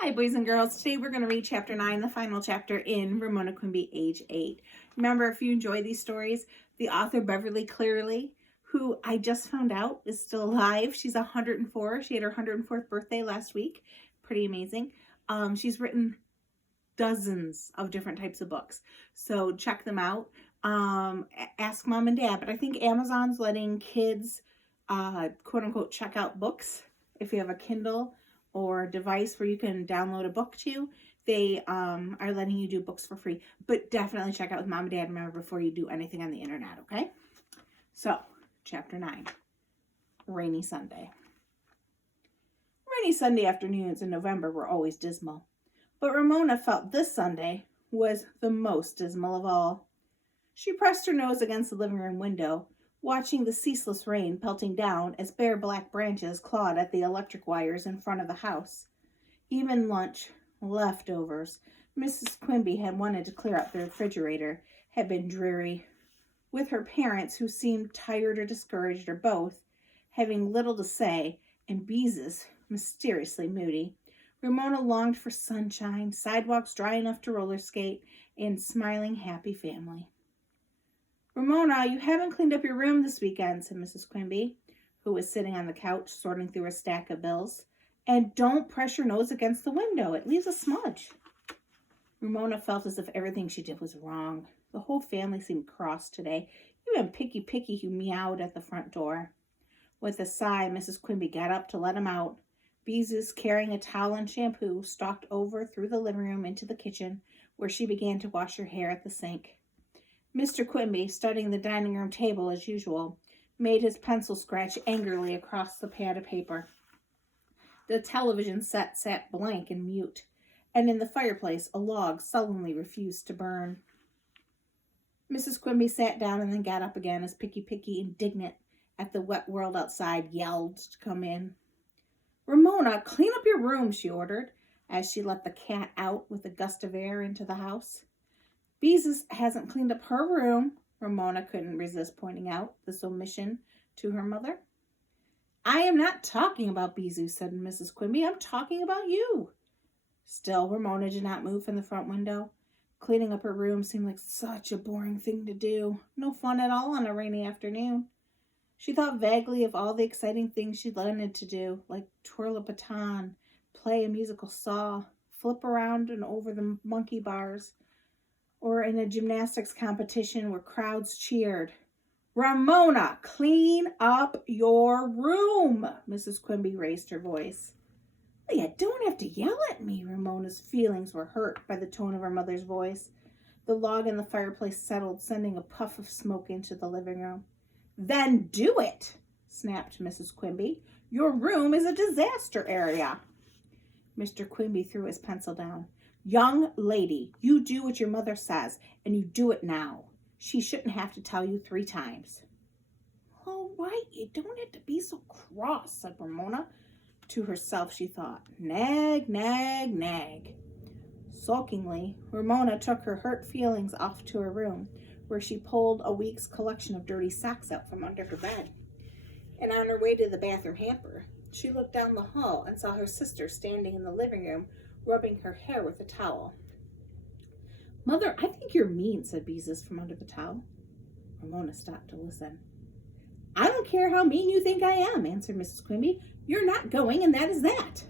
Hi, boys and girls. Today we're going to read Chapter 9, the final chapter in Ramona Quimby, age 8. Remember, if you enjoy these stories, the author Beverly Clearly, who I just found out is still alive. She's 104. She had her 104th birthday last week. Pretty amazing. She's written dozens of different types of books. So check them out. Ask mom and dad. But I think Amazon's letting kids, quote unquote, check out books. If you have a Kindle or device where you can download a book to, they are letting you do books for free. But definitely check out with mom and dad, remember, before you do anything on the internet, okay? So, chapter 9, Rainy Sunday. Rainy Sunday afternoons in November were always dismal. But Ramona felt this Sunday was the most dismal of all. She pressed her nose against the living room window, watching the ceaseless rain pelting down as bare black branches clawed at the electric wires in front of the house. Even lunch, leftovers, Mrs. Quimby had wanted to clear out the refrigerator, had been dreary. With her parents, who seemed tired or discouraged or both, having little to say, and Beezus mysteriously moody, Ramona longed for sunshine, sidewalks dry enough to roller skate, and smiling, happy family. "Ramona, you haven't cleaned up your room this weekend," said Mrs. Quimby, who was sitting on the couch sorting through a stack of bills. "And don't press your nose against the window. It leaves a smudge." Ramona felt as if everything she did was wrong. The whole family seemed cross today, even Picky, who meowed at the front door. With a sigh, Mrs. Quimby got up to let him out. Beezus, carrying a towel and shampoo, stalked over through the living room into the kitchen, where she began to wash her hair at the sink. Mr. Quimby, studying the dining room table as usual, made his pencil scratch angrily across the pad of paper. The television set sat blank and mute, and in the fireplace a log sullenly refused to burn. Mrs. Quimby sat down and then got up again as Picky, indignant at the wet world outside, yelled to come in. "Ramona, clean up your room," she ordered, as she let the cat out with a gust of air into the house. "Beezus hasn't cleaned up her room," Ramona couldn't resist pointing out this omission to her mother. "I am not talking about Beezus," said Mrs. Quimby. "I'm talking about you." Still, Ramona did not move from the front window. Cleaning up her room seemed like such a boring thing to do. No fun at all on a rainy afternoon. She thought vaguely of all the exciting things she'd wanted to do, like twirl a baton, play a musical saw, flip around and over the monkey bars, or in a gymnastics competition where crowds cheered. "Ramona, clean up your room!" Mrs. Quimby raised her voice. "Well, you don't have to yell at me." Ramona's feelings were hurt by the tone of her mother's voice. The log in the fireplace settled, sending a puff of smoke into the living room. "Then do it," snapped Mrs. Quimby. "Your room is a disaster area." Mr. Quimby threw his pencil down. "Young lady, you do what your mother says, and you do it now. She shouldn't have to tell you 3 times. "All right, you don't have to be so cross," said Ramona. To herself, she thought, "Nag, nag, nag." Sulkingly, Ramona took her hurt feelings off to her room, where she pulled a week's collection of dirty socks out from under her bed. And on her way to the bathroom hamper, she looked down the hall and saw her sister standing in the living room, rubbing her hair with a towel. "Mother, I think you're mean," said Beezus from under the towel. Ramona stopped to listen. "I don't care how mean you think I am," answered Mrs. Quimby. "You're not going, and that is that."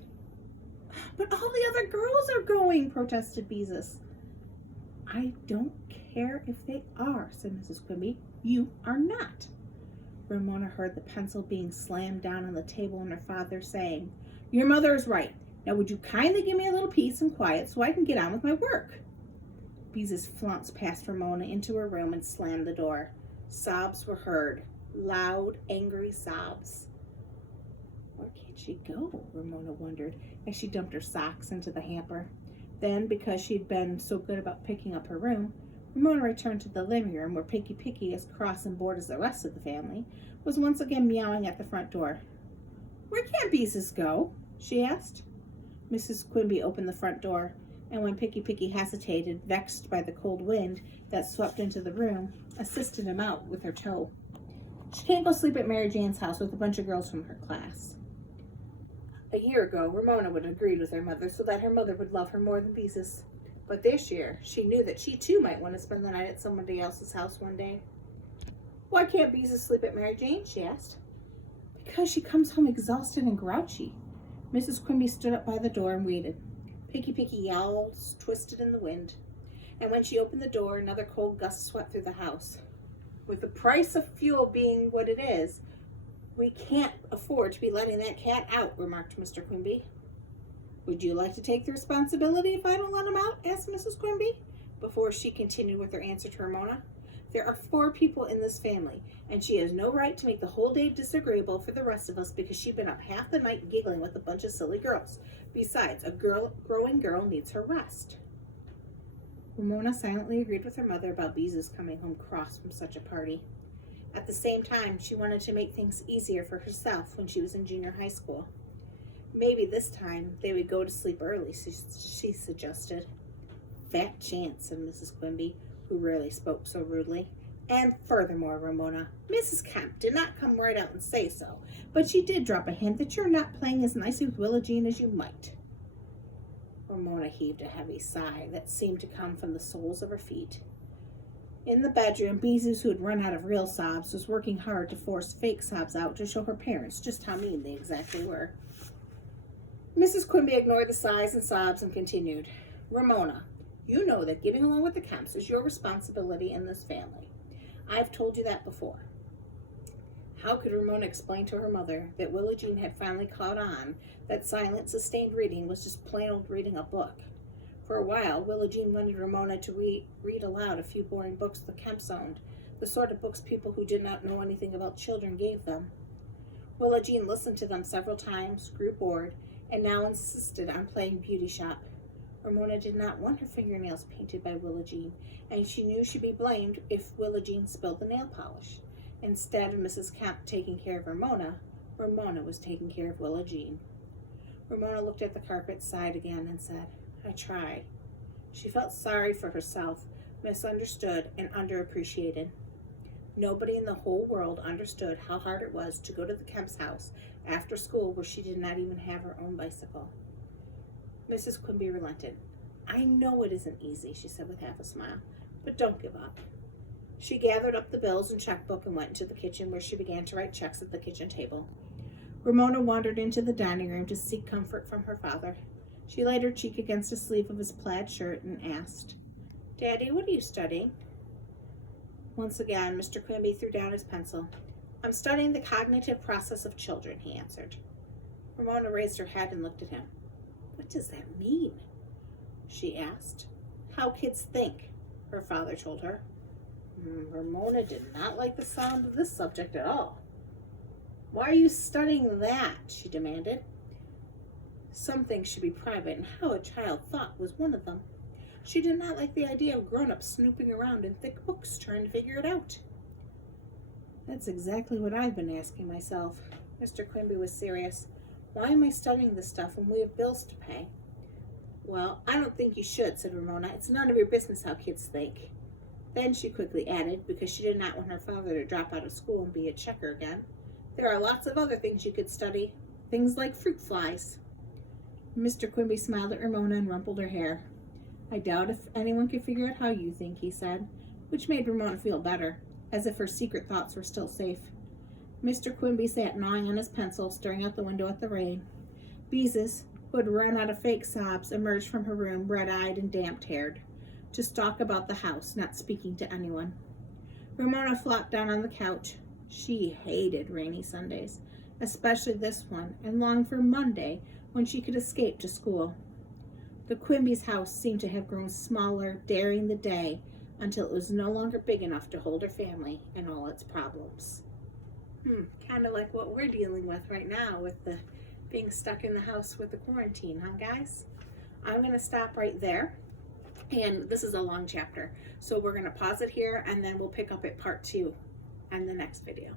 "But all the other girls are going," protested Beezus. "I don't care if they are," said Mrs. Quimby. "You are not." Ramona heard the pencil being slammed down on the table and her father saying, "Your mother is right. Now would you kindly give me a little peace and quiet so I can get on with my work?" Beezus flounced past Ramona into her room and slammed the door. Sobs were heard. Loud, angry sobs. Where can she go? Ramona wondered as she dumped her socks into the hamper. Then, because she'd been so good about picking up her room, Ramona returned to the living room where Picky, as cross and bored as the rest of the family, was once again meowing at the front door. "Where can Beezus go?" she asked. Mrs. Quimby opened the front door, and when Picky hesitated, vexed by the cold wind that swept into the room, assisted him out with her toe. "She can't go sleep at Mary Jane's house with a bunch of girls from her class." A year ago, Ramona would have agreed with her mother so that her mother would love her more than Beezus. But this year, she knew that she too might want to spend the night at somebody else's house one day. Why can't Beezus sleep at Mary Jane? She asked. Because she comes home exhausted and grouchy. Mrs. Quimby stood up by the door and waited. Picky yowls twisted in the wind. And when she opened the door, another cold gust swept through the house. With the price of fuel being what it is, we can't afford to be letting that cat out, remarked Mr. Quimby. Would you like to take the responsibility if I don't let him out? Asked Mrs. Quimby, before she continued with her answer to Ramona. There are 4 people in this family, and she has no right to make the whole day disagreeable for the rest of us because she's been up half the night giggling with a bunch of silly girls. Besides, a growing girl needs her rest. Ramona silently agreed with her mother about Beezus coming home cross from such a party. At the same time, she wanted to make things easier for herself when she was in junior high school. Maybe this time they would go to sleep early, she suggested. Fat chance, said Mrs. Quimby, who rarely spoke so rudely. And furthermore, Ramona, Mrs. Kemp did not come right out and say so, but she did drop a hint that you're not playing as nicely with Willa Jean as you might. Ramona heaved a heavy sigh that seemed to come from the soles of her feet. In the bedroom, Beezus, who had run out of real sobs, was working hard to force fake sobs out to show her parents just how mean they exactly were. Mrs. Quimby ignored the sighs and sobs and continued. Ramona, you know that getting along with the Kemps is your responsibility in this family. I've told you that before. How could Ramona explain to her mother that Willa Jean had finally caught on that silent, sustained reading was just plain old reading a book? For a while, Willa Jean wanted Ramona to read aloud a few boring books the Kemps owned, the sort of books people who did not know anything about children gave them. Willa Jean listened to them several times, grew bored, and now insisted on playing beauty shop. Ramona did not want her fingernails painted by Willa Jean, and she knew she'd be blamed if Willa Jean spilled the nail polish. Instead of Mrs. Kemp taking care of Ramona, Ramona was taking care of Willa Jean. Ramona looked at the carpet, sighed again, and said, I tried. She felt sorry for herself, misunderstood, and underappreciated. Nobody in the whole world understood how hard it was to go to the Kemp's house after school where she did not even have her own bicycle. Mrs. Quimby relented. I know it isn't easy, she said with half a smile, but don't give up. She gathered up the bills and checkbook and went into the kitchen where she began to write checks at the kitchen table. Ramona wandered into the dining room to seek comfort from her father. She laid her cheek against the sleeve of his plaid shirt and asked, Daddy, what are you studying? Once again, Mr. Quimby threw down his pencil. I'm studying the cognitive process of children, he answered. Ramona raised her head and looked at him. What does that mean? She asked. How kids think, her father told her. Ramona did not like the sound of this subject at all. Why are you studying that? She demanded. Some things should be private, and how a child thought was one of them. She did not like the idea of grown-ups snooping around in thick books trying to figure it out. That's exactly what I've been asking myself. Mr. Quimby was serious. Why am I studying this stuff when we have bills to pay? Well, I don't think you should, said Ramona. It's none of your business how kids think. Then she quickly added, because she did not want her father to drop out of school and be a checker again, there are lots of other things you could study. Things like fruit flies. Mr. Quimby smiled at Ramona and rumpled her hair. I doubt if anyone could figure out how you think, he said, which made Ramona feel better, as if her secret thoughts were still safe. Mr. Quimby sat gnawing on his pencil, staring out the window at the rain. Beezus, who had run out of fake sobs, emerged from her room, red-eyed and damp-haired, to stalk about the house, not speaking to anyone. Ramona flopped down on the couch. She hated rainy Sundays, especially this one, and longed for Monday when she could escape to school. The Quimby's house seemed to have grown smaller during the day until it was no longer big enough to hold her family and all its problems. Kind of like what we're dealing with right now with the being stuck in the house with the quarantine, huh, guys? I'm going to stop right there. And this is a long chapter, so we're going to pause it here and then we'll pick up at part 2 and the next video.